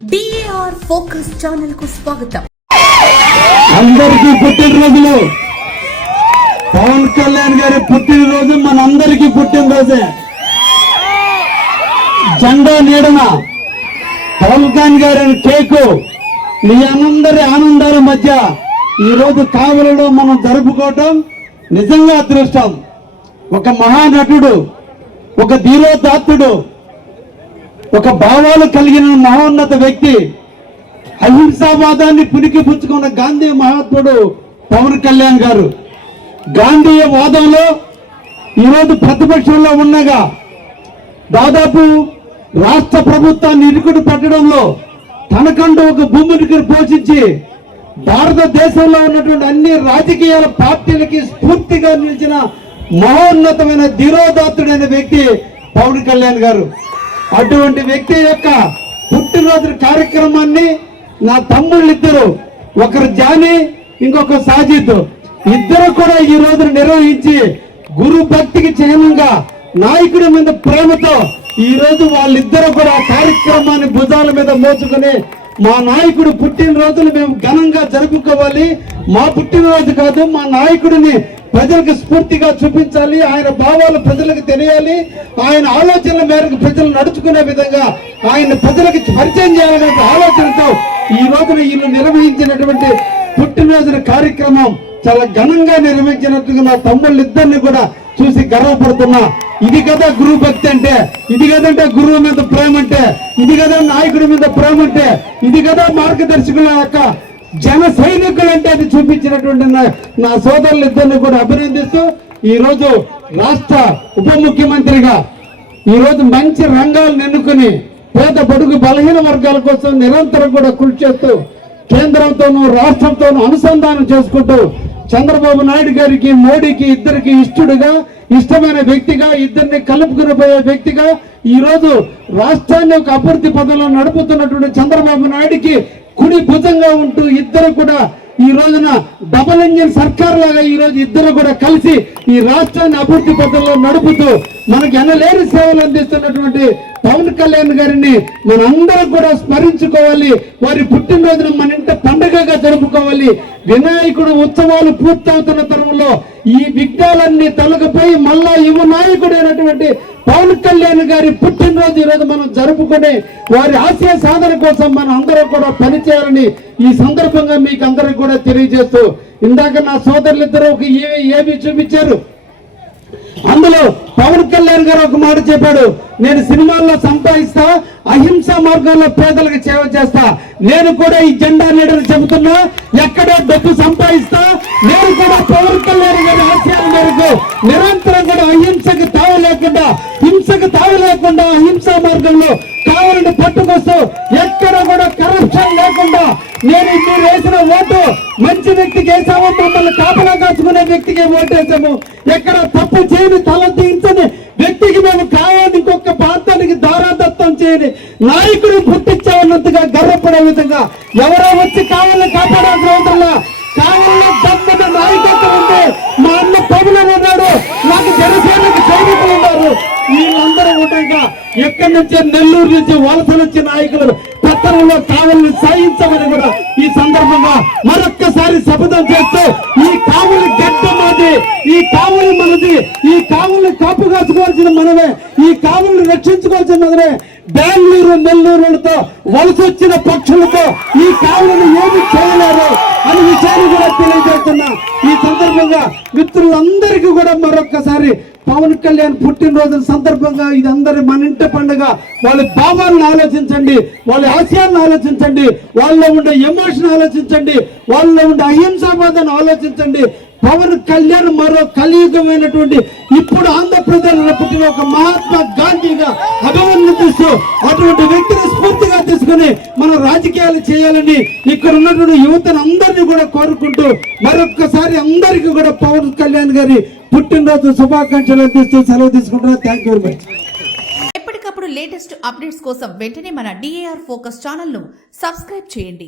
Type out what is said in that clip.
DAR focus channel కు స్వాగతం. అందరికీ పుట్టినరోజులు. పవన్ కళ్యాణ్ గారి పుట్టినరోజు మనందరికీ పుట్టినరోజే. జెండా నీడన పవన్ కళ్యాణ్ గారి కేకు మీ అందరి ఆనందాల మధ్య ఈ రోజు కావలిలో మనం జరుపుకోవటం నిజంగా అదృష్టం. ఒక మహానటుడు, ఒక ధీరోదాత్తుడు, ఒక భావాలు కలిగిన మహోన్నత వ్యక్తి, అహింసావాదాన్ని పునికి పుచ్చుకున్న గాంధీ మహాత్ముడు పవన్ కళ్యాణ్ గారు. గాంధీయ వాదంలో ఈరోజు ప్రతిపక్షంలో ఉండగా దాదాపు రాష్ట్ర ప్రభుత్వాన్ని ఇరుకుడు పెట్టడంలో తనకంటూ ఒక భూమిని పోషించి భారతదేశంలో ఉన్నటువంటి అన్ని రాజకీయ పార్టీలకి స్ఫూర్తిగా నిలిచిన మహోన్నతమైన ధీరోదాత్తుడైన వ్యక్తి పవన్ కళ్యాణ్ గారు. అటువంటి వ్యక్తి యొక్క పుట్టినరోజు కార్యక్రమాన్ని నా తమ్ముళ్ళిద్దరు, ఒకరు జానీ, ఇంకొక సాజిద్, ఇద్దరు కూడా ఈ రోజు నిర్వహించి గురు భక్తికి చిహ్నంగా నాయకుడి మీద ప్రేమతో ఈ రోజు వాళ్ళిద్దరూ కూడా కార్యక్రమాన్ని భుజాల మీద మోసుకుని మా నాయకుడు పుట్టినరోజులు మేము ఘనంగా జరుపుకోవాలి, మా పుట్టినరోజు కాదు మా నాయకుడిని ప్రజలకు స్ఫూర్తిగా చూపించాలి, ఆయన భావాలు ప్రజలకు తెలియాలి, ఆయన ఆలోచనల మేరకు ప్రజలు నడుచుకునే విధంగా ఆయన ప్రజలకు పరిచయం చేయాలనే ఆలోచనతో ఈ రోజున వీళ్ళు నిర్వహించినటువంటి పుట్టినరోజున కార్యక్రమం చాలా ఘనంగా నిర్వహించినట్టుగా నా తమ్ముళ్ళిద్దరిని కూడా చూసి గర్వపడుతున్నా. ఇది కదా గురువు భక్తి అంటే, ఇది కదంటే గురువు మీద ప్రేమ అంటే, ఇది కదా నాయకుడి మీద ప్రేమ అంటే, ఇది కదా మార్గదర్శకుల యొక్క జన సైనికులు అంటే అది చూపించినటువంటి నా సోదరులిద్దరిని కూడా అభినందిస్తూ ఈ రోజు రాష్ట్ర ఉప ముఖ్యమంత్రిగా ఈ రోజు మంచి రంగాలను ఎన్నుకుని పేద బడుగు బలహీన వర్గాల కోసం నిరంతరం కూడా కృషి చేస్తూ కేంద్రంతోనూ రాష్ట్రంతోనూ అనుసంధానం చేసుకుంటూ చంద్రబాబు నాయుడు గారికి మోడీకి ఇద్దరికి ఇష్టడుగా ఇష్టమైన వ్యక్తిగా ఇద్దరిని కలుపుకుని పోయే వ్యక్తిగా ఈ రోజు రాష్ట్రాన్ని ఒక అభివృద్ధి పదంలో నడుపుతున్నటువంటి చంద్రబాబు నాయుడికి కుడి భుజంగా ఉంటూ ఇద్దరు కూడా ఈ రోజున డబుల్ ఇంజిన్ సర్కార్ లాగా ఈ రోజు ఇద్దరు కూడా కలిసి ఈ రాష్ట్రాన్ని అభివృద్ధి పథంలో నడుపుతూ మనకి ఎనలేని సేవలు అందిస్తున్నటువంటి పవన్ కళ్యాణ్ గారిని మనందరం కూడా స్మరించుకోవాలి. వారి పుట్టినరోజున మన ఇంట పండుగగా జరుపుకోవాలి. వినాయకుడు ఉత్సవాలు పూర్తవుతున్న తరంలో ఈ విఘ్నాలన్నీ తొలగిపోయి మళ్ళా యువ నాయకుడైనటువంటి పవన్ కళ్యాణ్ గారి పుట్టినరోజు ఈరోజు మనం జరుపుకుని వారి ఆశయ సాధన కోసం మనం అందరం కూడా పనిచేయాలని ఈ సందర్భంగా మీకు అందరికి కూడా తెలియజేస్తూ, ఇందాక నా సోదరులిద్దరూ ఒక ఏవి చూపించారు. అందులో పవన్ కళ్యాణ్ గారు ఒక మాట చెప్పాడు, నేను సినిమాల్లో సంపాదిస్తా, అహింసా మార్గాల్లో పేదలకు సేవ చేస్తా. నేను కూడా ఈ జెండా నీడని చెబుతున్నా, ఎక్కడో డబ్బు సంపాదిస్తా, నేను కూడా పవన్ కళ్యాణ్ గారి ఆశయాల మేరకు నిరంతరం కూడా అహింసకు తావు లేకుండా, హింసకు తావు లేకుండా అహింసా మార్గంలో కావాలని పట్టుకొస్తూ ఎక్కడ కూడా కరప్షన్ లేకుండా నేను మీరు వేసిన ఓటు మంచి వ్యక్తికి వేసాము, మమ్మల్ని కాపలా కాచుకునే వ్యక్తికి ఓటేసాము, ఎక్కడ తప్పు చేయని తల దించని వ్యక్తికి మేము కావాలని ఇంకొక ప్రాంతానికి దారాదత్తం చేయని నాయకుడు పుట్టించామన్నంతగా గర్వపడే విధంగా ఎవరో వచ్చి కావాలని కాపాడాల్సిన అవసరంలా కావాలని దమ్మున నాయకత్వం ఉంది. మా అన్న పౌరులు ఉన్నాడు, నాకు జనసేనకు సైనికులు ఉన్నారు, వీళ్ళందరూ ఉండగా ఎక్కడి నుంచి నెల్లూరు నుంచి వలసలు వచ్చే నాయకులు పట్టణంలో కావలిని సాయించమని కూడా ఈ సందర్భంగా మరొక్కసారి శపథం చేస్తూ ఈ కావలి గడ్డ మాది, ఈ కావలి మనది, ఈ కావలిని కాపు కాచుకోవాల్సిన మనమే, ఈ కావలిని రక్షించుకోవాల్సిన మనమే. బెంగళూరు నెల్లూరులతో వలస వచ్చిన పక్షులతో ఈ కావలిని ఏమి చేయలేరు అనే విషయాన్ని కూడా తెలియజేస్తున్నా. ఈ సందర్భంగా మిత్రులందరికీ కూడా మరొక్కసారి పవన్ కళ్యాణ్ పుట్టినరోజు సందర్భంగా ఇది అందరి మన ఇంటి పండుగ. వాళ్ళ భావాలను ఆలోచించండి, వాళ్ళ ఆశయాలను ఆలోచించండి, వాళ్ళలో ఉండే ఎమోషన్ ఆలోచించండి, వాళ్ళలో ఉండే అహింసావాదాన్ని ఆలోచించండి. పవన్ కళ్యాణ్ మరో కలియుగమైనటువంటి ఇప్పుడు ఆంధ్రప్రదేశ్లో పుట్టిన ఒక మహాత్మా గాంధీగా అభివర్ణిస్తూ అటువంటి వ్యక్తిని స్ఫూర్తిగా తీసుకుని మనం రాజకీయాలు చేయాలని ఇక్కడ ఉన్నటువంటి యువతను అందరినీ కూడా కోరుకుంటూ మరొక్కసారి అందరికీ కూడా పవన్ కళ్యాణ్ గారి పుట్టినరోజు శుభాకాంక్షలు అందిస్తూ సెలవు తీసుకుంటున్నా. Thank you very much. ఎప్పటికప్పుడు లేటెస్ట్ అప్డేట్స్ కోసం వెంటనే మన DAR ఫోకస్ ఛానల్ ను సబ్స్క్రైబ్ చేయండి.